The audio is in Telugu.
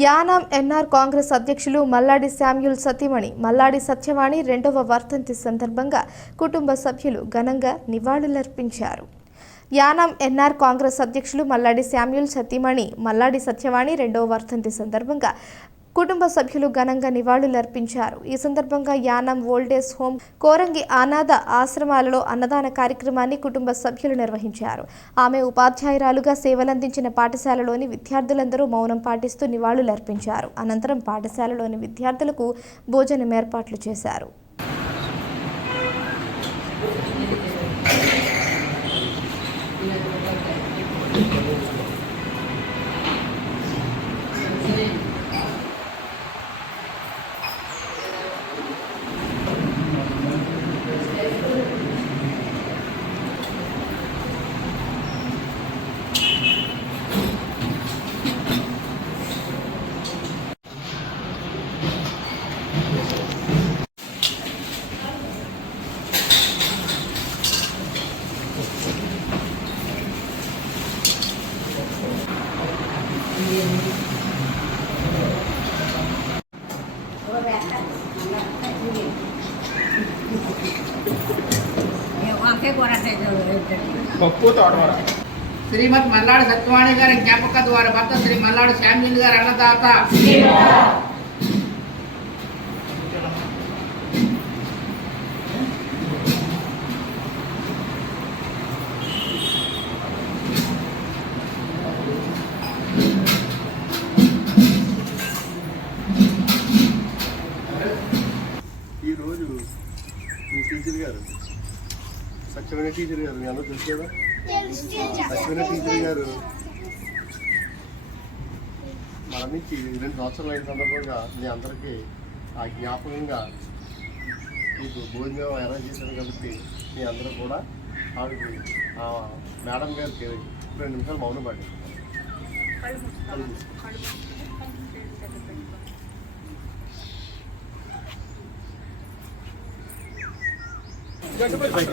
యానాం ఎన్ఆర్ కాంగ్రెస్ అధ్యక్షులు మల్లాడి శామ్యూల్ సతీమణి మల్లాడి సత్యవాణి 2వ వర్ధంతి సందర్భంగా కుటుంబ సభ్యులు ఘనంగా నివాళులర్పించారు. యానాం ఎన్ఆర్ కాంగ్రెస్ అధ్యక్షులు మల్లాడి శామ్యూల్ సతీమణి మల్లాడి సత్యవాణి 2వ వర్ధంతి సందర్భంగా కుటుంబ సభ్యులు ఘనంగా నివాళులర్పించారు. ఈ సందర్భంగా యానాం ఓల్డేజ్ హోమ్, కోరంగి అనాథ ఆశ్రమాలలో అన్నదాన కార్యక్రమాన్ని కుటుంబ సభ్యులు నిర్వహించారు. ఆమె ఉపాధ్యాయురాలుగా సేవలందించిన పాఠశాలలోని విద్యార్థులందరూ మౌనం పాటిస్తూ నివాళులర్పించారు. అనంతరం పాఠశాలలోని విద్యార్థులకు భోజనం ఏర్పాట్లు చేశారు. శ్రీమతి మల్లాడి సత్యవాణి గారి జ్ఞాపక ద్వారా భర్త శ్రీ మల్లాడి శామ్యూల్ గారి అన్నదాత ఈరోజు మీ టీచర్ గారు సత్యమైన టీచర్ గారు మీ అందరూ తెలుసు కదా. సత్యమైన టీచర్ గారు మన నుంచి 2 సంవత్సరాలు అయిన సందర్భంగా మీ అందరికీ ఆ జ్ఞాపకంగా మీకు భోజనం అరేంజ్ చేశాను కాబట్టి మీ అందరూ కూడా ఆవిడకి మేడం గారికి 2 నిమిషాలు మౌనం పడ్డారు. Happy birthday.